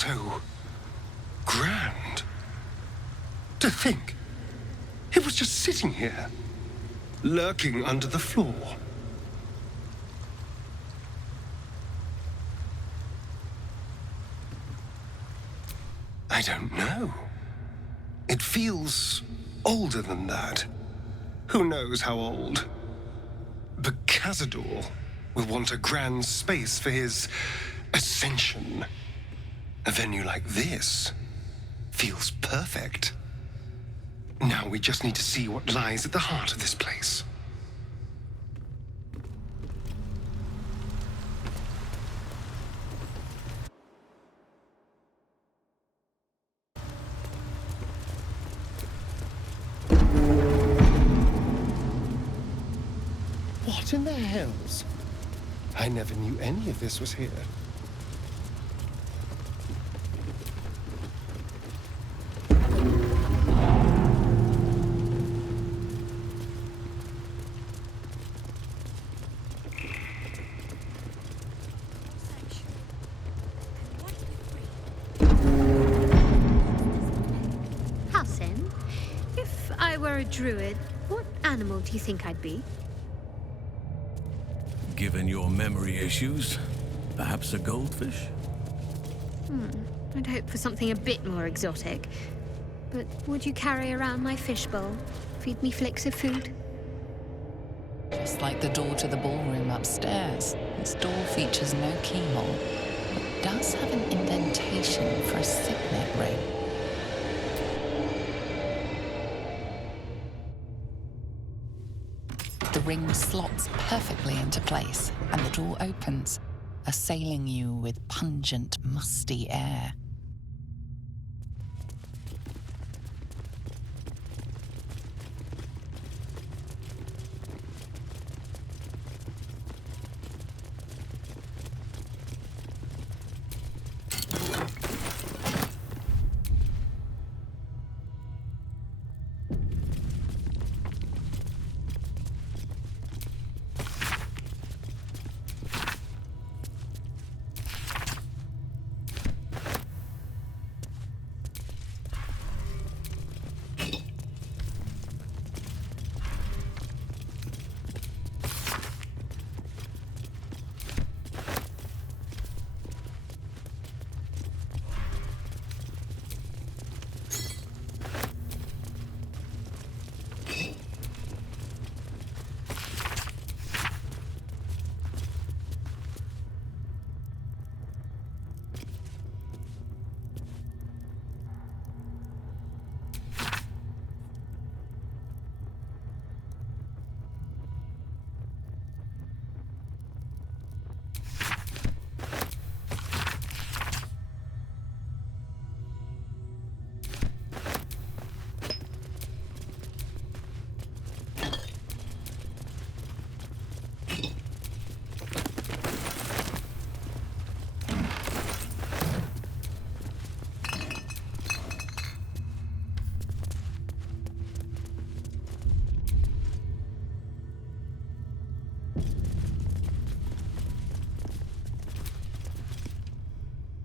so grand. To think, it was just sitting here, lurking under the floor. I don't know. It feels older than that. Who knows how old? But Cazador will want a grand space for his ascension. A venue like this feels perfect. Now we just need to see what lies at the heart of this place. What in the hells? I never knew any of this was here. Halsin, if I were a druid, what animal do you think I'd be? Given your memory issues, perhaps a goldfish? I'd hope for something a bit more exotic. But would you carry around my fishbowl? Feed me flicks of food? Just like the door to the ballroom upstairs, this door features no keyhole, but does have an indentation for a signet ring. The ring slots perfectly into place, and the door opens, assailing you with pungent, musty air.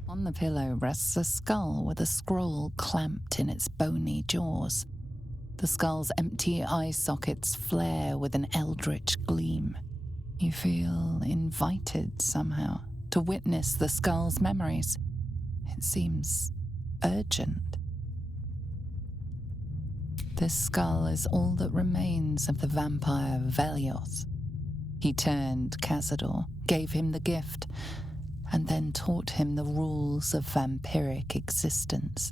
On the pillow rests a skull with a scroll clamped in its bony jaws. The skull's empty eye sockets flare with an eldritch gleam. You feel invited somehow to witness the skull's memories. It seems urgent. This skull is all that remains of the vampire Velioth. He turned Cazador, gave him the gift, and then taught him the rules of vampiric existence.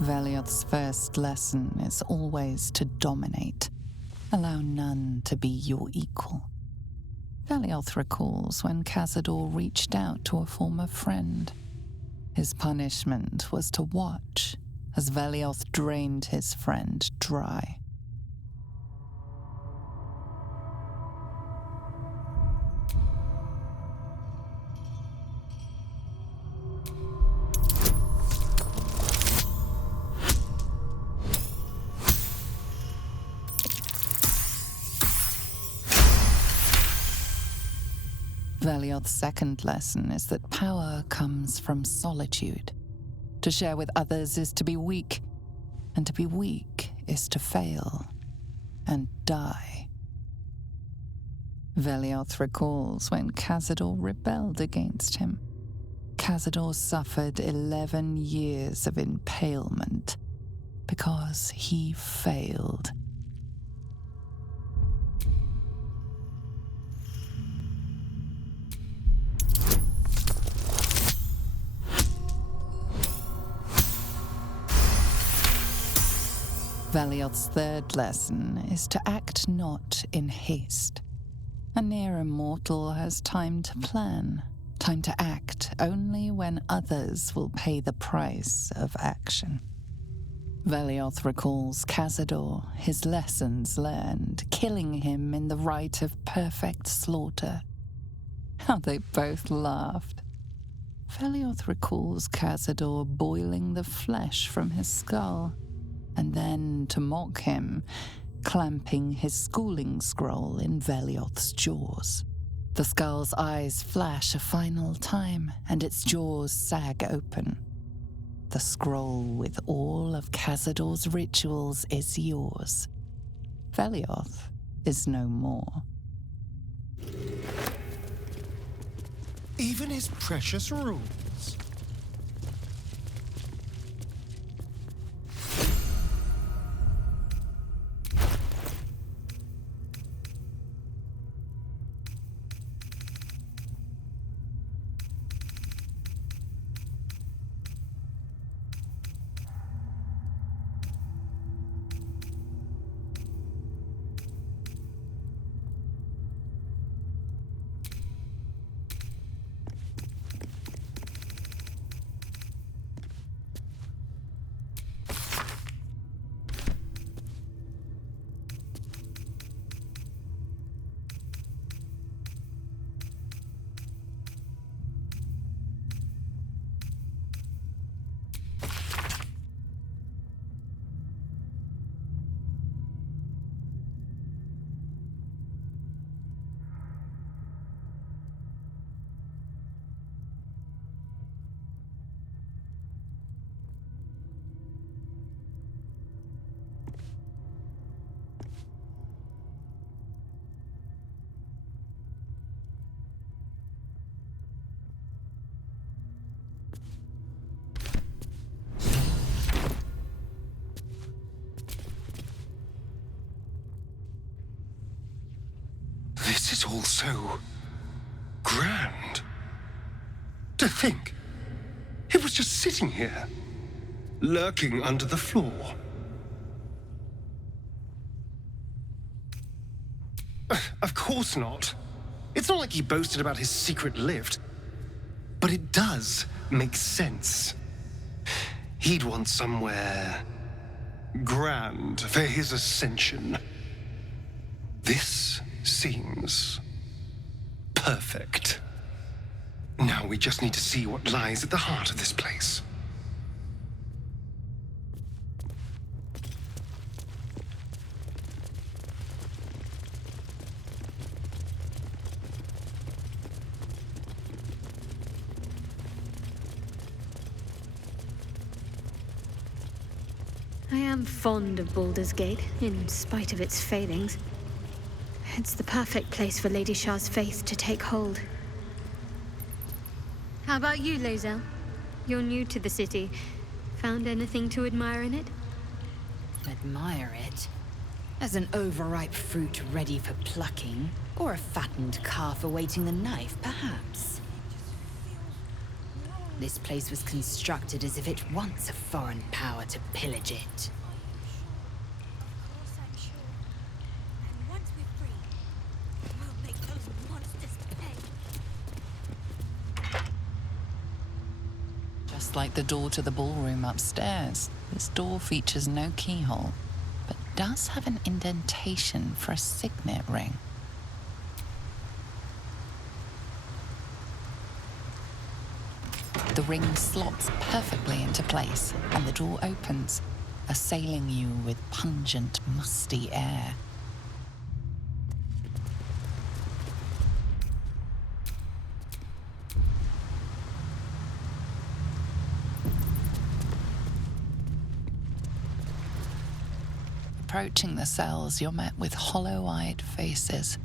Velioth's first lesson is always to dominate. Allow none to be your equal. Velioth recalls when Cazador reached out to a former friend. His punishment was to watch as Velioth drained his friend dry. Velioth's second lesson is that power comes from solitude. To share with others is to be weak, and to be weak is to fail and die. Velioth recalls when Cazador rebelled against him. Cazador suffered 11 years of impalement because he failed. Velioth's third lesson is to act not in haste. A near immortal has time to plan, time to act only when others will pay the price of action. Velioth recalls Cazador, his lessons learned, killing him in the rite of perfect slaughter. How they both laughed. Velioth recalls Cazador boiling the flesh from his skull, and then, to mock him, clamping his schooling scroll in Velioth's jaws. The skull's eyes flash a final time, and its jaws sag open. The scroll with all of Cazador's rituals is yours. Velioth is no more. Even his precious rules. This is all so grand. To think, it was just sitting here, lurking under the floor. Of course not. It's not like he boasted about his secret lift. But it does make sense. He'd want somewhere grand for his ascension. This seems perfect. Now we just need to see what lies at the heart of this place. I am fond of Baldur's Gate, in spite of its failings. It's the perfect place for Lady Shah's faith to take hold. How about you, Lae'zel? You're new to the city. Found anything to admire in it? Admire it? As an overripe fruit ready for plucking, or a fattened calf awaiting the knife, perhaps. This place was constructed as if it wants a foreign power to pillage it. Just like the door to the ballroom upstairs, this door features no keyhole, but does have an indentation for a signet ring. The ring slots perfectly into place, and the door opens, assailing you with pungent, musty air. Approaching the cells, you're met with hollow-eyed faces.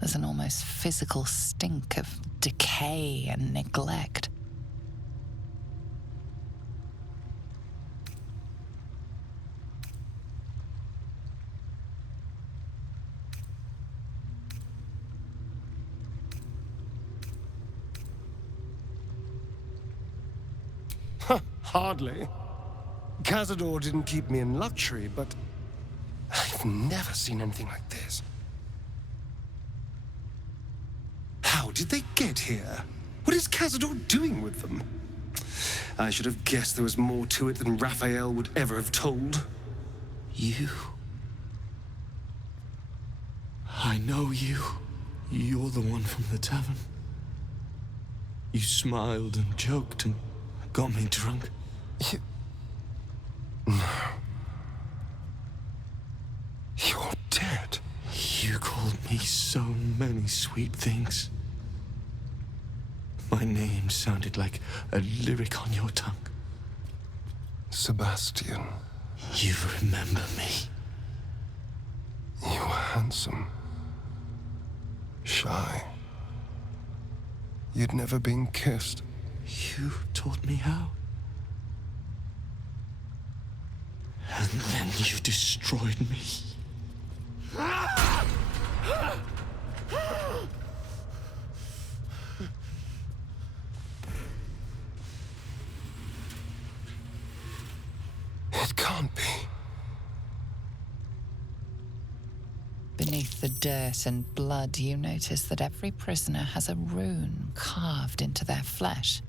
There's an almost physical stink of decay and neglect. Hardly. Cazador didn't keep me in luxury, but I've never seen anything like this. How did they get here? What is Cazador doing with them? I should have guessed there was more to it than Raphael would ever have told. You. I know you. You're the one from the tavern. You smiled and joked and got me drunk. No. You're dead. You called me so many sweet things. My name sounded like a lyric on your tongue. Sebastian, You remember me. you were handsome. Shy. You'd never been kissed. You taught me how. And then you destroyed me. It can't be. Beneath the dirt and blood, you notice that every prisoner has a rune carved into their flesh.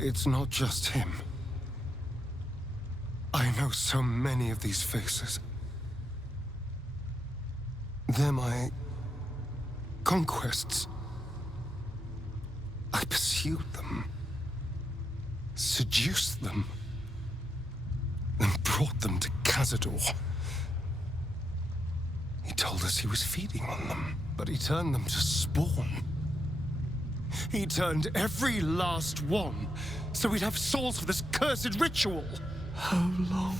It's not just him. I know so many of these faces. They're my conquests. I pursued them, seduced them, then brought them to Cazador. He told us he was feeding on them, but he turned them to spawn. He turned every last one, so we'd have souls for this cursed ritual. How long?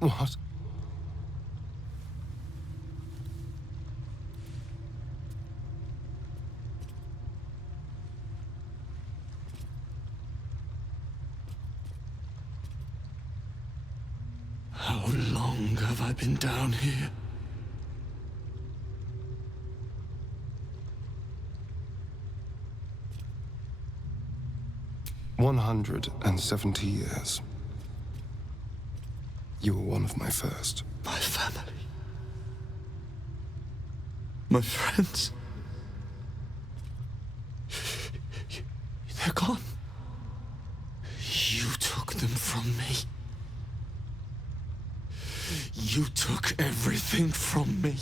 What? How long have I been down here? "170 years. You were one of my first. My family. My friends. They're gone. You took them from me. You took everything from me.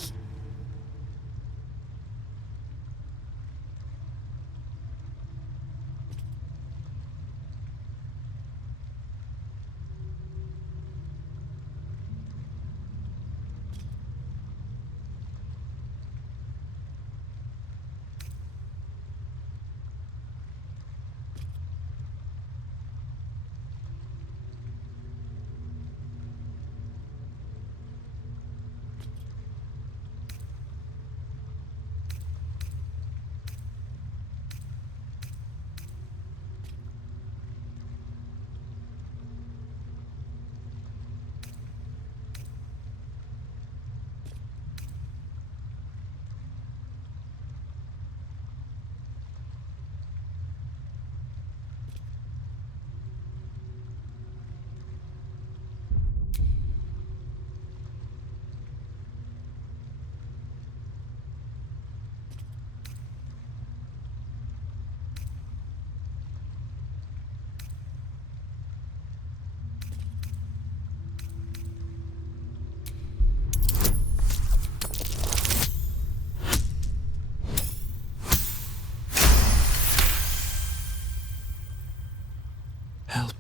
Help.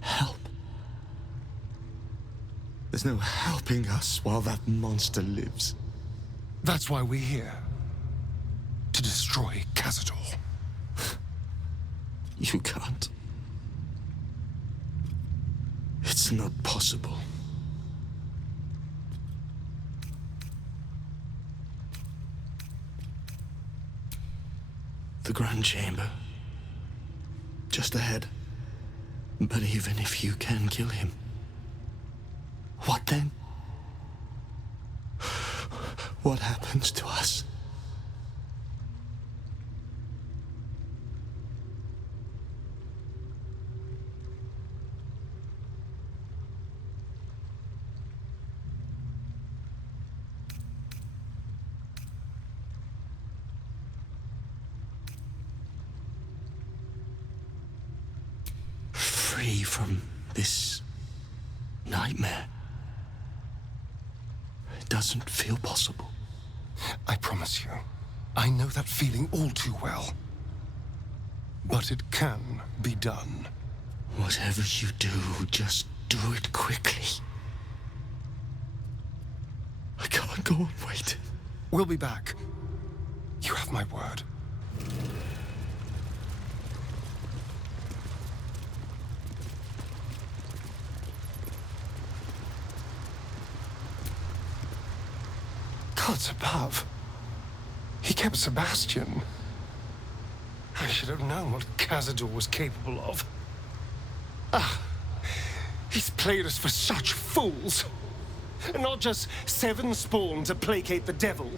Help. no helping us while that monster lives. That's why we're here. To destroy Cazador. You can't. It's not possible. The Grand Chamber. Just ahead. But even if you can kill him, what then? What happens to us? Free from this nightmare. It doesn't feel possible. I promise you, I know that feeling all too well. But it can be done. Whatever you do, just do it quickly. I can't go on waiting. We'll be back. You have my word. Gods above. He kept Sebastian. I should have known what Cazador was capable of. He's played us for such fools. And not just 7 spawn to placate the devil.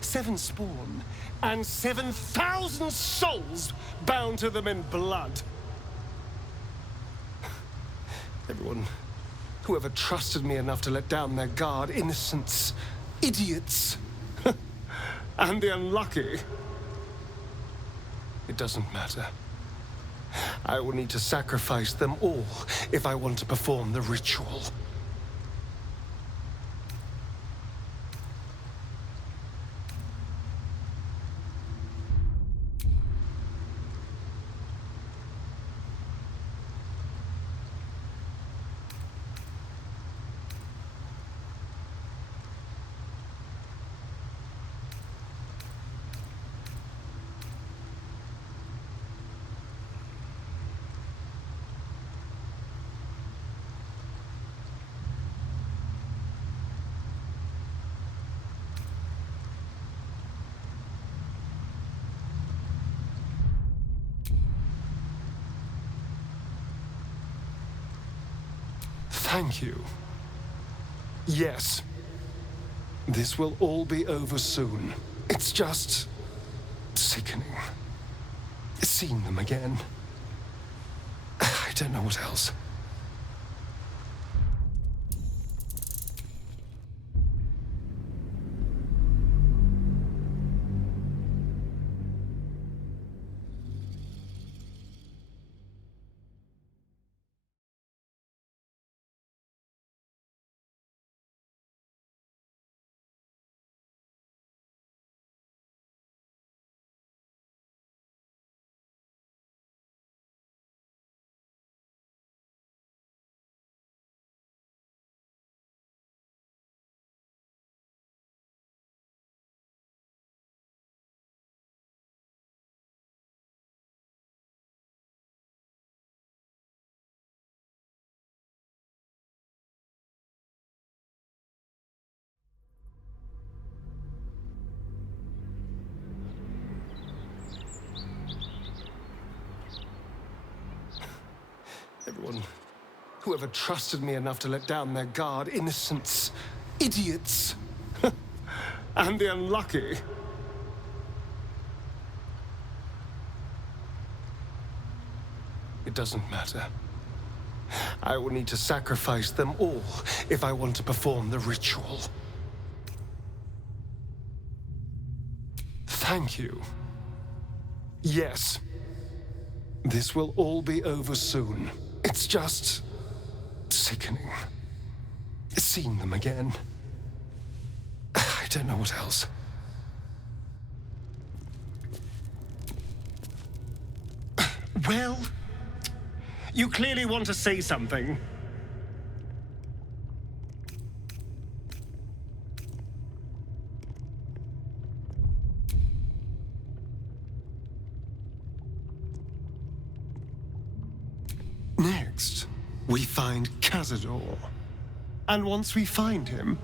7 spawn and 7,000 souls bound to them in blood. Everyone, whoever trusted me enough to let down their guard, innocents, idiots, and the unlucky. It doesn't matter. I will need to sacrifice them all if I want to perform the ritual. Thank you. Yes. This will all be over soon. It's just sickening. Seeing them again. I don't know what else. Everyone, whoever trusted me enough to let down their guard, innocents, idiots, and the unlucky. It doesn't matter. I will need to sacrifice them all if I want to perform the ritual. Thank you. Yes. This will all be over soon. It's just sickening. Seeing them again. I don't know what else. Well, you clearly want to say something. we find Cazador. And once we find him,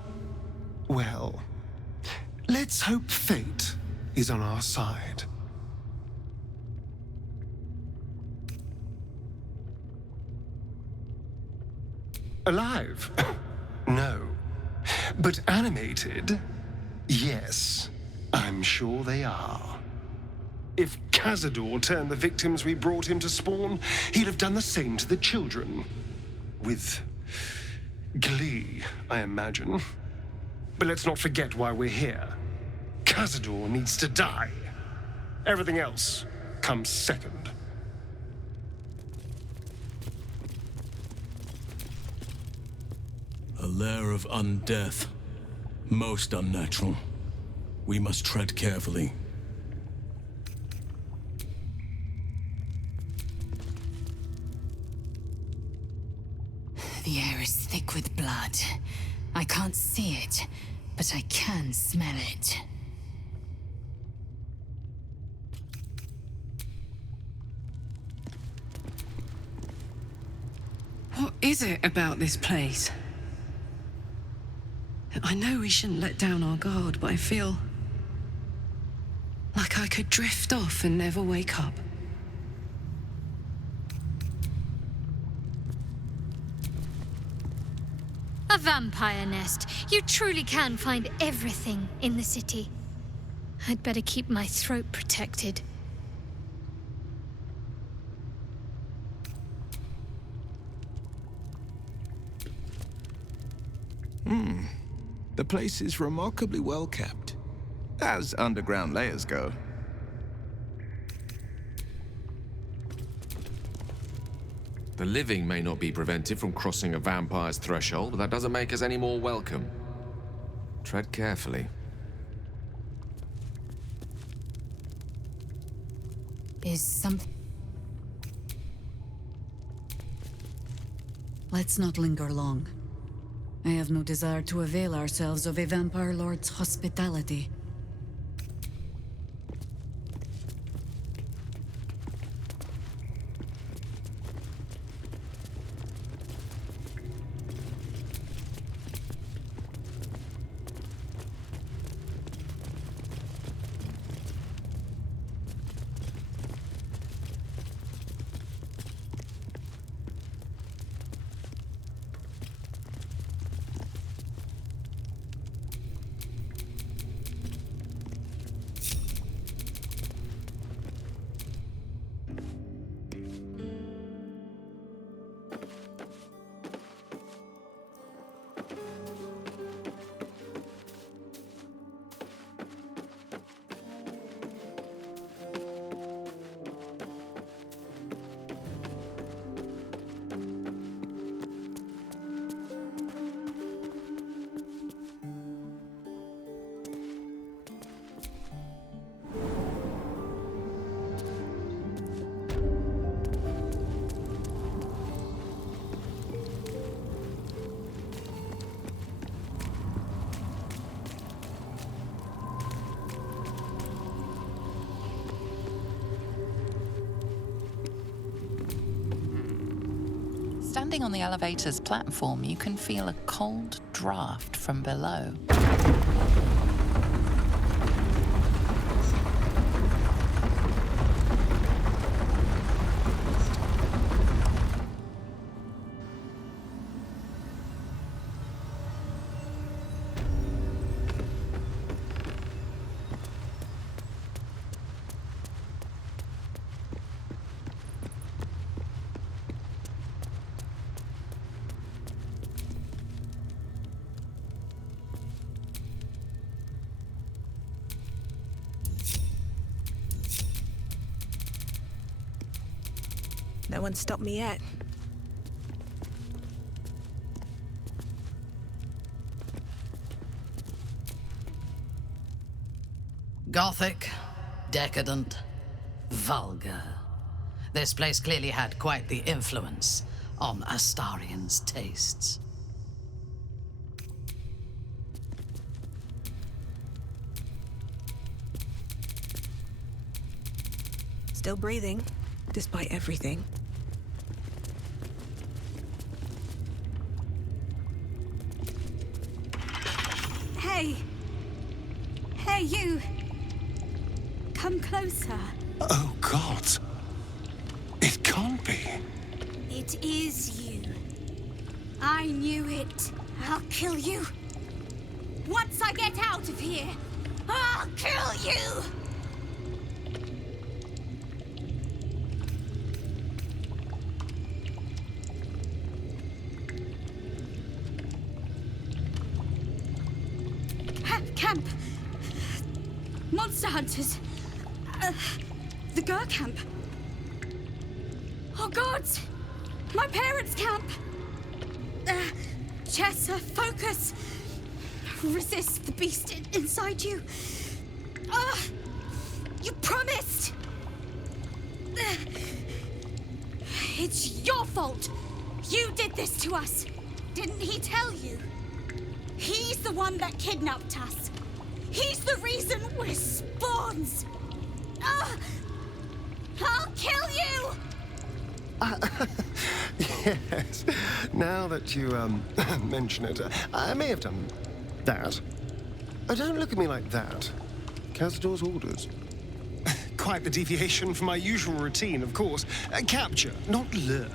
well, let's hope fate is on our side. Alive? No. But animated? Yes, I'm sure they are. If Cazador turned the victims we brought him to spawn, he'd have done the same to the children. With glee, I imagine. But let's not forget why we're here. Cazador needs to die. Everything else comes second. A lair of undeath. Most unnatural. We must tread carefully. The air is thick with blood. I can't see it, but I can smell it. What is it about this place? I know we shouldn't let down our guard, but I feel like I could drift off and never wake up. A vampire nest. You truly can find everything in the city. I'd better keep my throat protected. The place is remarkably well kept, as underground layers go. The living may not be prevented from crossing a vampire's threshold, but that doesn't make us any more welcome. Tread carefully. Is something... Let's not linger long. I have no desire to avail ourselves of a vampire lord's hospitality. Standing on the elevator's platform, you can feel a cold draft from below. No one stopped me yet. Gothic, decadent, vulgar. This place clearly had quite the influence on Astarian's tastes. Still breathing, despite everything. you. Come closer. Oh, God. It can't be. It is you. I knew it. I'll kill you. Once I get out of here, I'll kill you! Camp. Monster hunters. The Gur camp. Oh, gods! My parents' camp! Chessa, focus! Resist the beast inside you. You promised! It's your fault! You did this to us! Didn't he tell you? He's the one that kidnapped us. He's the reason we're spawns! I'll kill you! Yes. Now that you, mention it, I may have done that. Don't look at me like that. Cazador's orders. Quite the deviation from my usual routine, of course. Capture, not lure.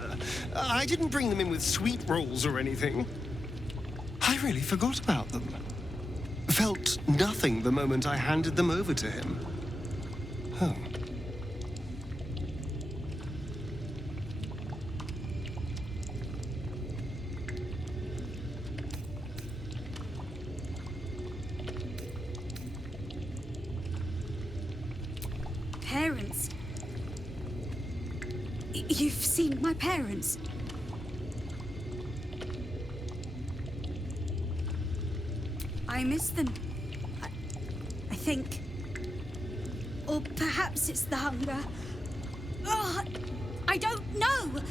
I didn't bring them in with sweet rolls or anything. I really forgot about them. Felt nothing the moment I handed them over to him. Oh. Parents? You've seen my parents? I miss them. I think. Or perhaps it's the hunger. Oh, I don't know.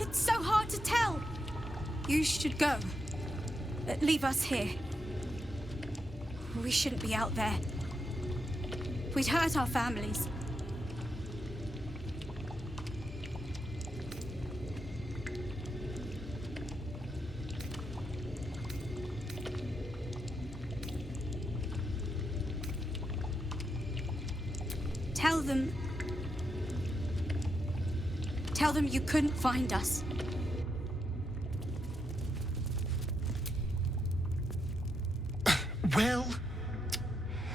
It's so hard to tell. You should go. Leave us here. We shouldn't be out there. We'd hurt our families. Tell them you couldn't find us. Well,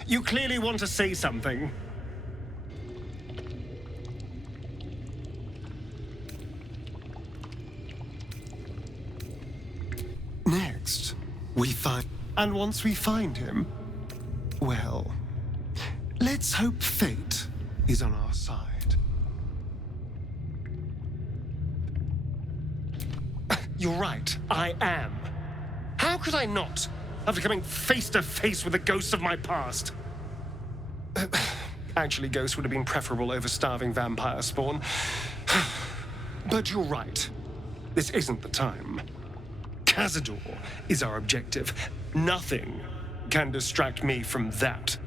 you clearly want to say something. Next, we find... And once we find him, well, let's hope fate is on our side. You're right, I am. How could I not, after coming face to face with the ghosts of my past? Actually, ghosts would have been preferable over starving vampire spawn. But you're right. This isn't the time. Cazador is our objective. Nothing can distract me from that.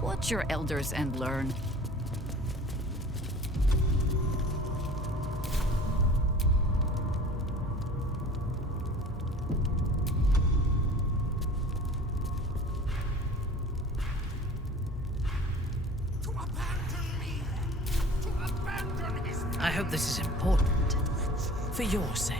Watch your elders and learn. I hope this is important. For your sake.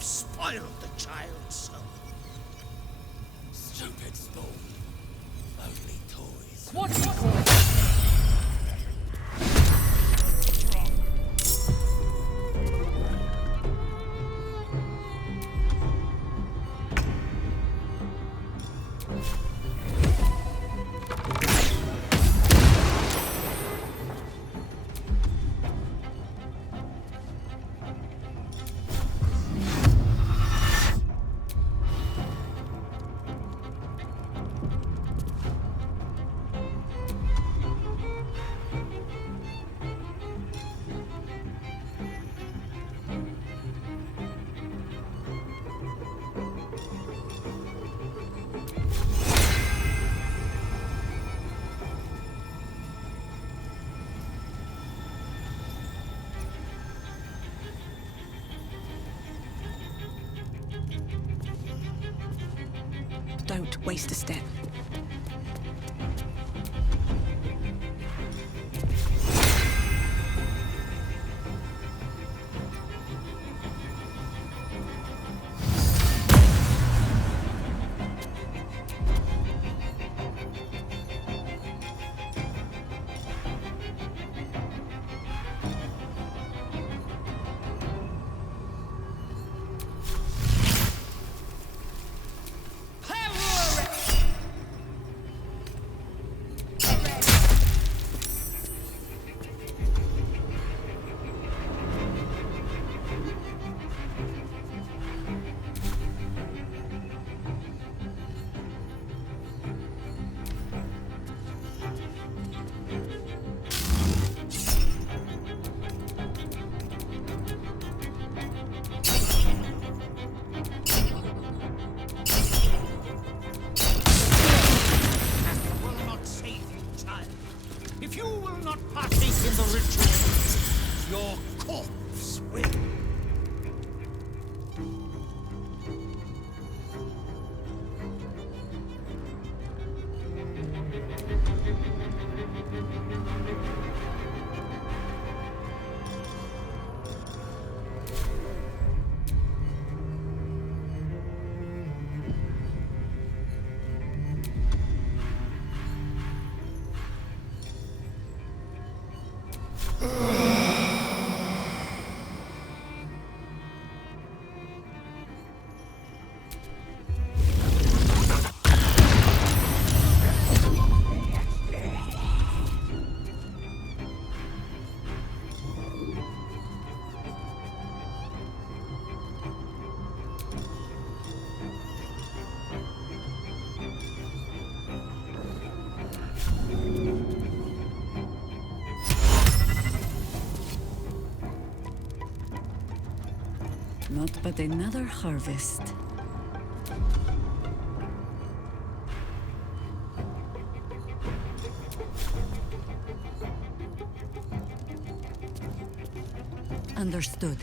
You've spoiled the child's soul. Stupid spawn. Only toys. What? Don't waste a step. If you will not partake in the ritual, your corpse will. Not but another harvest. Understood.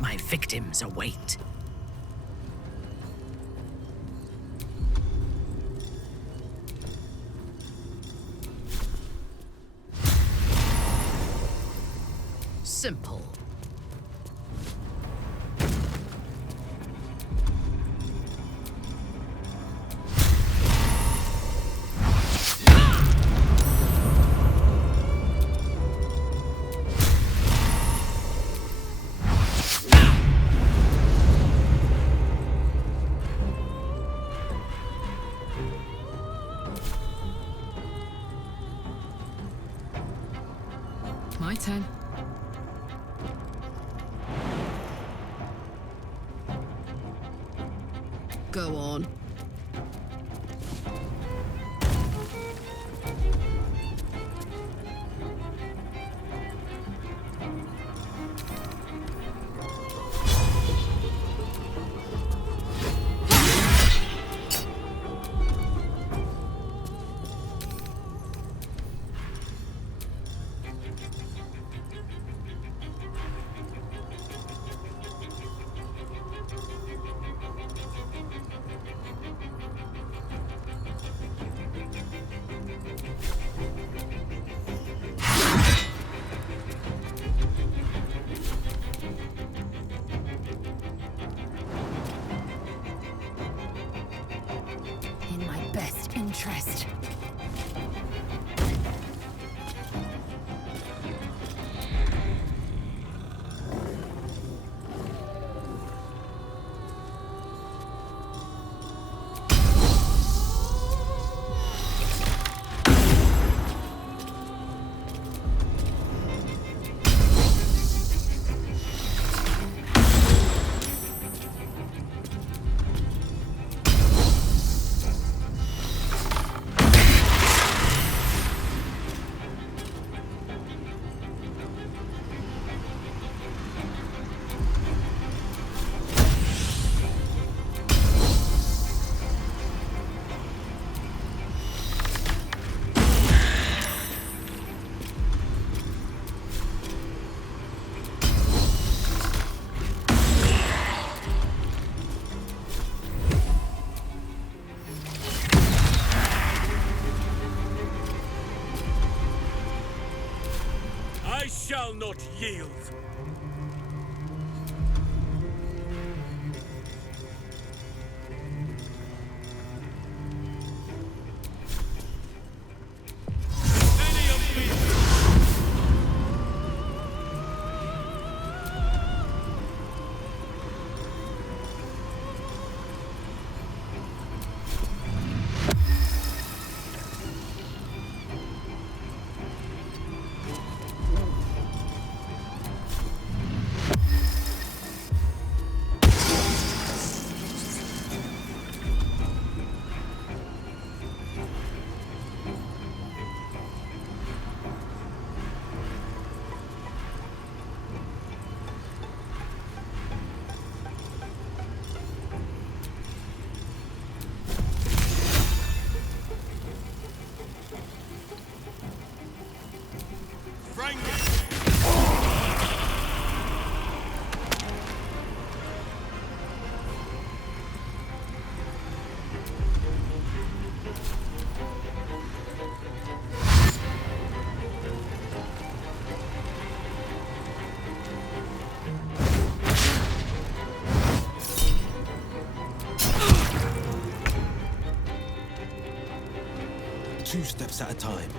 My victims await. Simple. My turn. Go on. In my best interest. I shall not yield. Two steps at a time.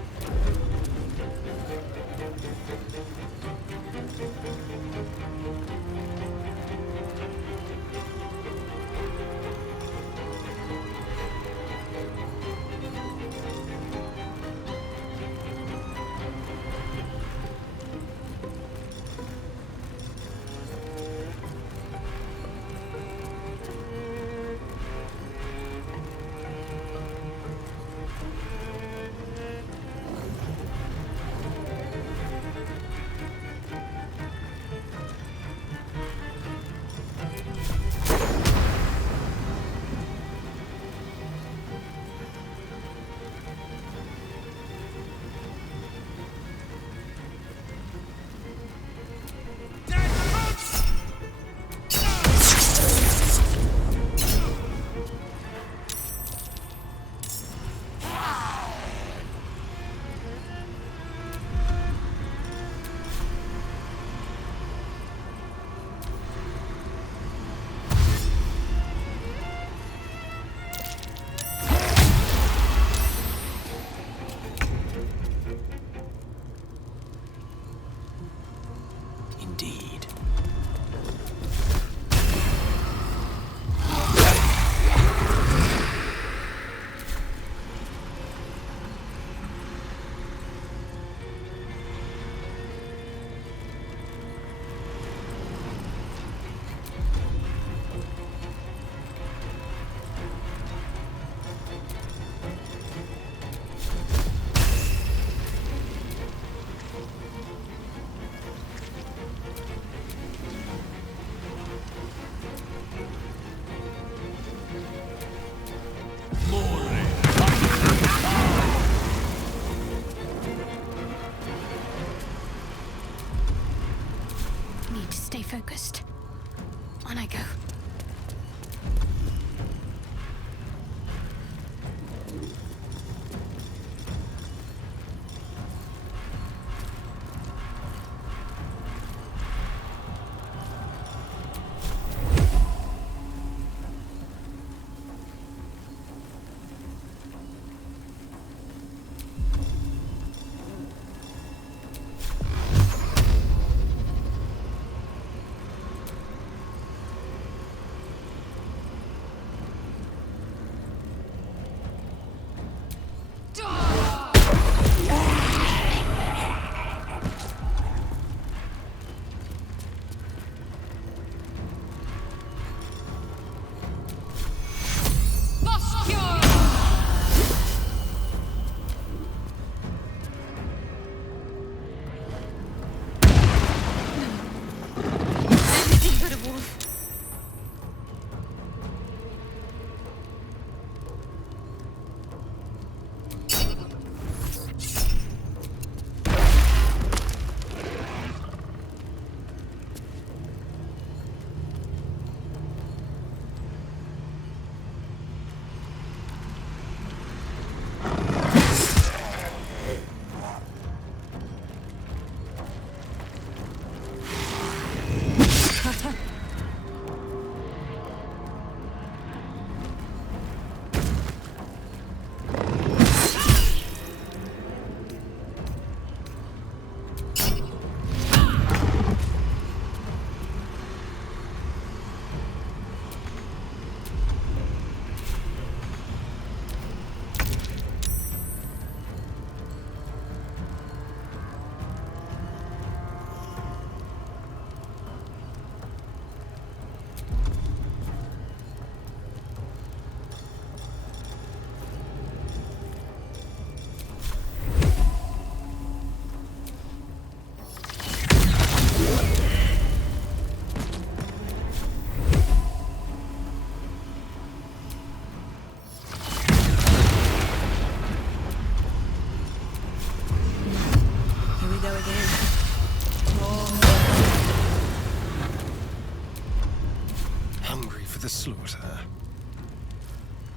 hungry for the slaughter.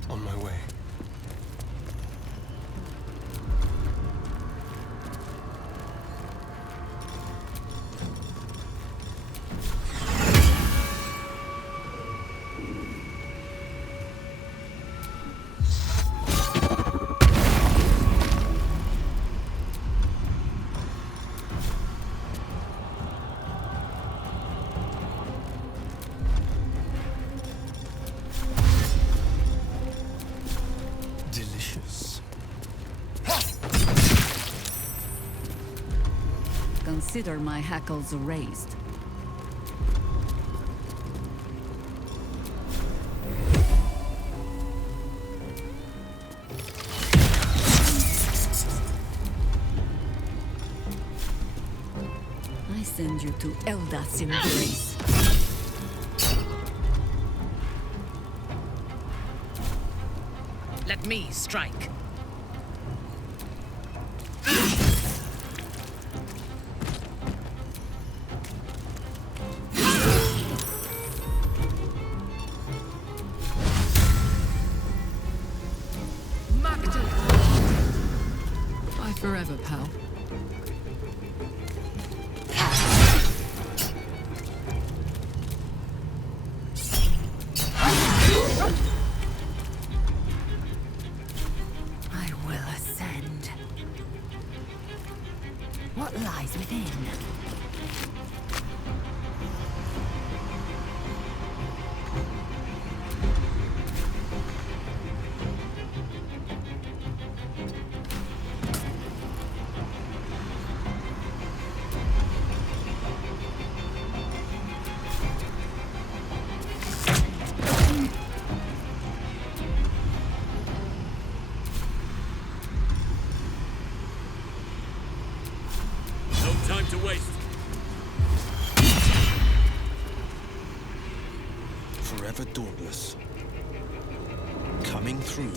On my way. Consider my hackles raised. I send you to Eldath's embrace. Let me strike. Forever, pal. I will ascend. What lies within? Time to waste. Forever dauntless. Coming through.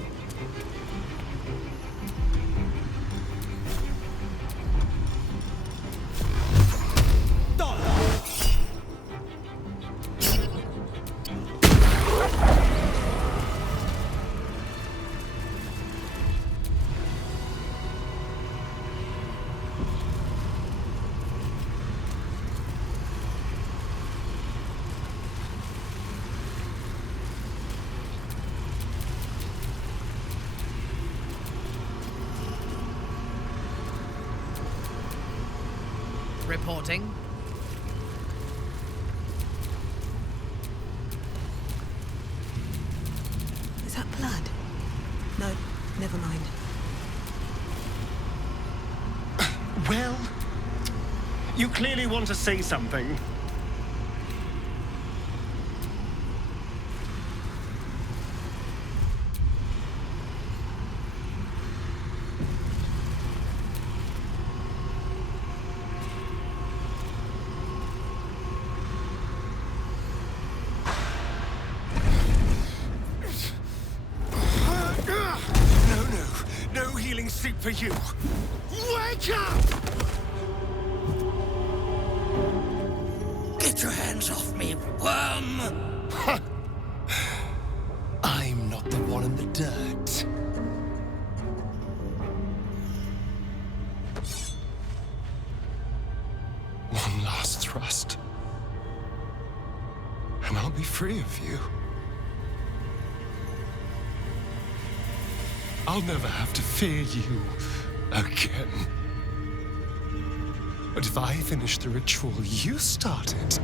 Reporting. Is that blood? No, never mind. Well, you clearly want to say something. Sleep for you. Wake up! Get your hands off me, worm! I'm not the one in the dirt. One last thrust, and I'll be free of you. I'll never have to fear you again. But if I finish the ritual you started,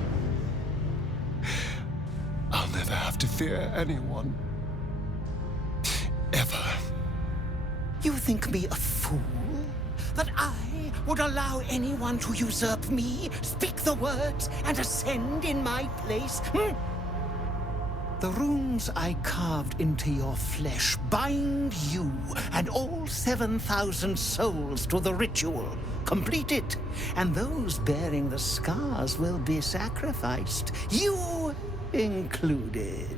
I'll never have to fear anyone. Ever. You think me a fool? That I would allow anyone to usurp me, speak the words, and ascend in my place? The runes I carved into your flesh bind you and all 7,000 souls to the ritual. Complete it, and those bearing the scars will be sacrificed, you included.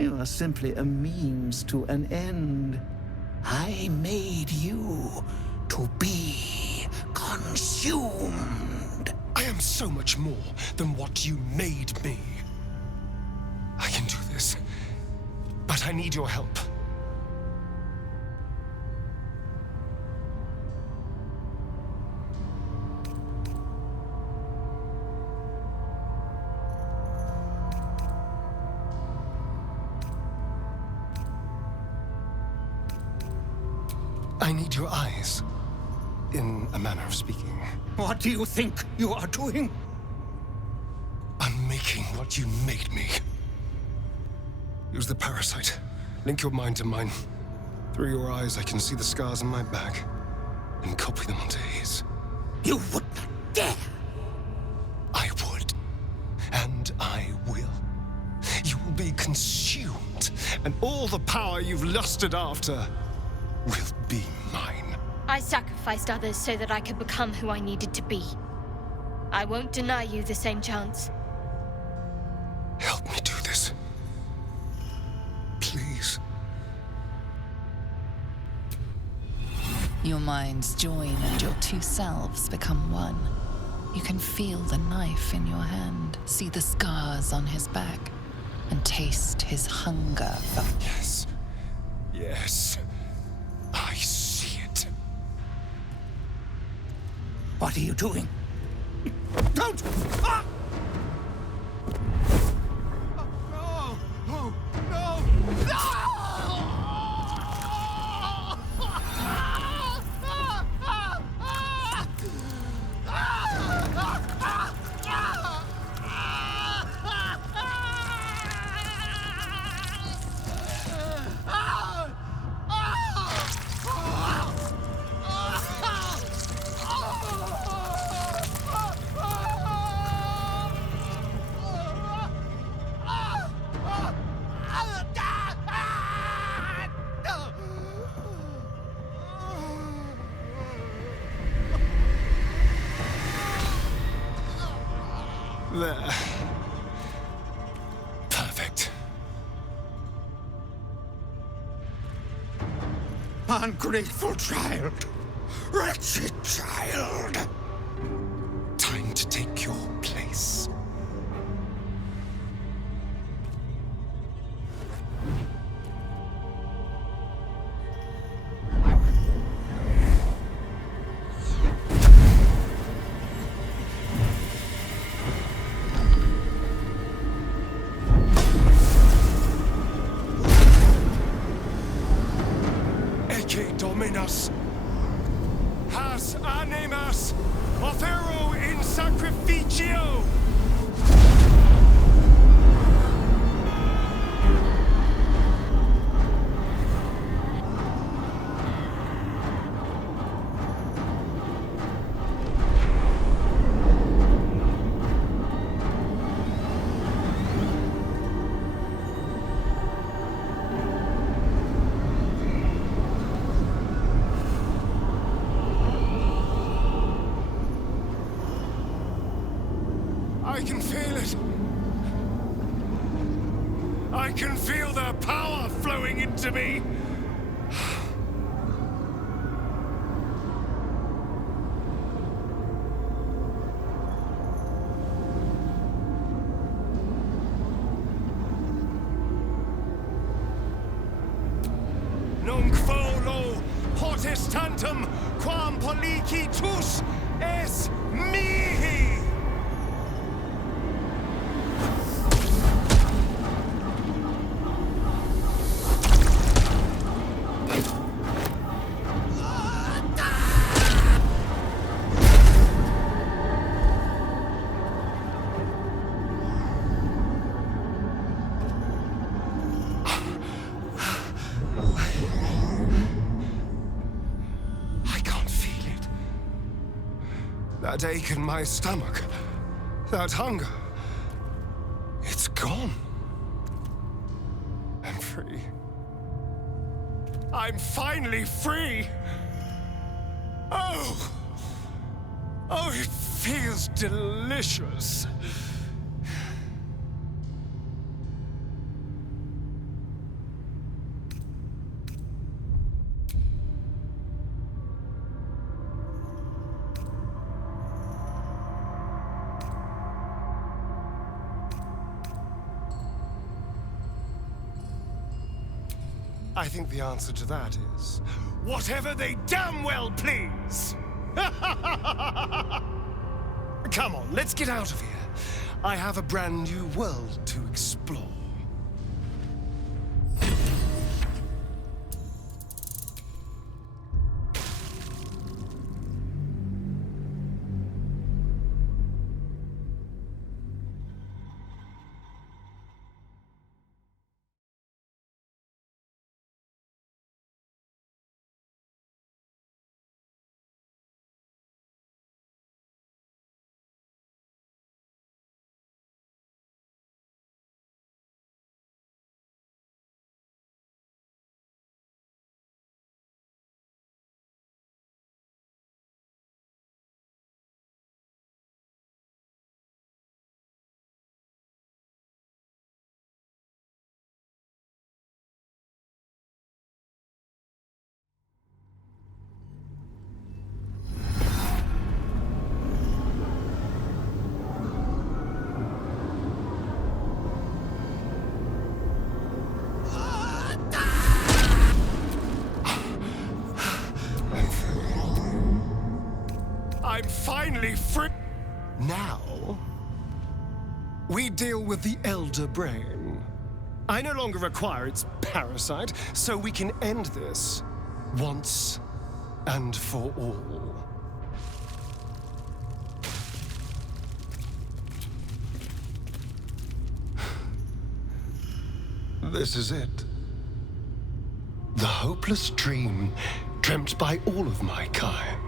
You are simply a means to an end. I made you to be consumed. I am so much more than what you made me. this, but I need your help. I need your eyes, in a manner of speaking. What do you think you are doing? I'm making what you made me. Use the parasite. Link your mind to mine. Through your eyes, I can see the scars on my back, and copy them onto his. You would not dare! I would. And I will. You will be consumed, and all the power you've lusted after will be mine. I sacrificed others so that I could become who I needed to be. I won't deny you the same chance. Help me do this. Please. Your minds join and your two selves become one. You can feel the knife in your hand, see the scars on his back, and taste his hunger for... Yes. Yes. I see it. What are you doing? Don't! Ah! No! No! No! There. Perfect. Ungrateful child! Wretched child! Time to take your place. Dominus, has animas, offero in sacrificio. I can feel it. I can feel their power flowing into me. Nunc volo potestantem quam policitus es mihi. That ache in my stomach, that hunger, it's gone. I'm free. I'm finally free! Oh! Oh, it feels delicious. I think the answer to that is whatever they damn well please. Come on, let's get out of here. I have a brand new world to explore. I'm finally free. Now, we deal with the Elder Brain. I no longer require its parasite, so we can end this once and for all. This is it. The hopeless dream dreamt by all of my kind.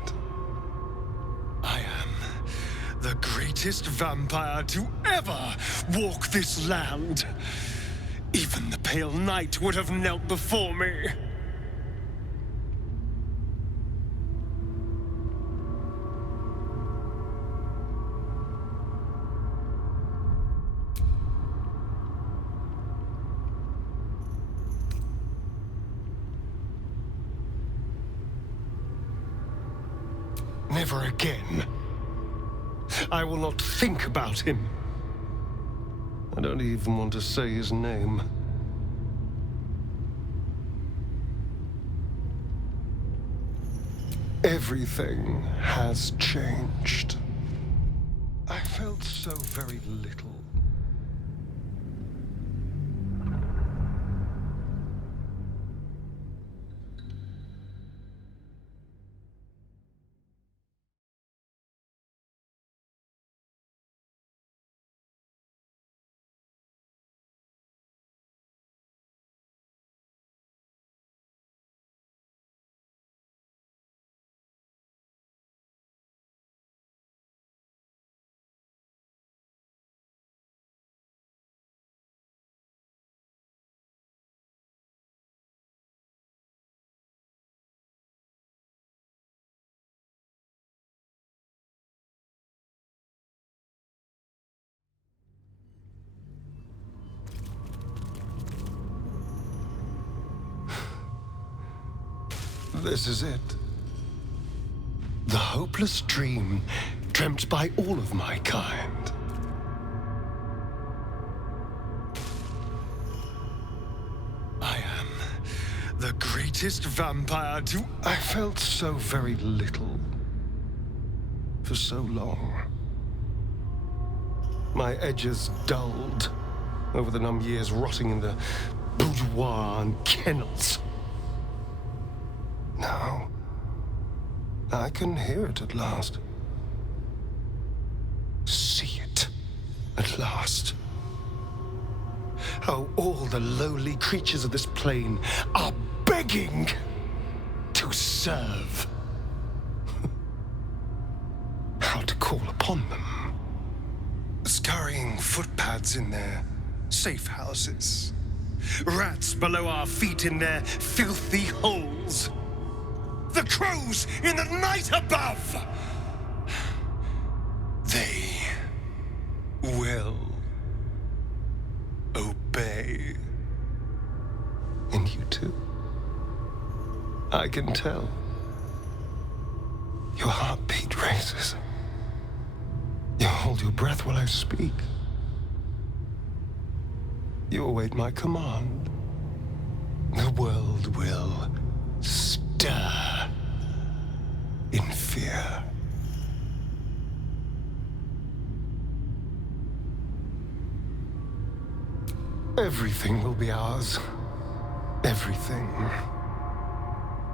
I am the greatest vampire to ever walk this land. Even the pale knight would have knelt before me. Never again. I will not think about him. I don't even want to say his name. Everything has changed. I felt so very little. This is it. The hopeless dream dreamt by all of my kind. I am the greatest vampire to... I felt so very little for so long. My edges dulled over the numb years rotting in the boudoir and kennels. Now, I can hear it at last. See it at last. How all the lowly creatures of this plane are begging to serve. How to call upon them. Scurrying footpads in their safe houses. Rats below our feet in their filthy holes. The crows in the night above! They will obey. And you too. I can tell. Your heartbeat races. You hold your breath while I speak. You await my command. the world will stir in fear. Everything will be ours. Everything.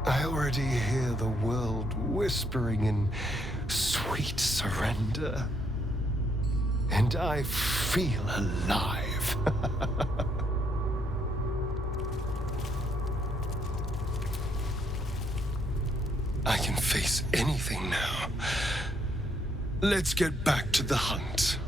I already hear the world whispering in sweet surrender. And I feel alive. I can face anything now. Let's get back to the hunt.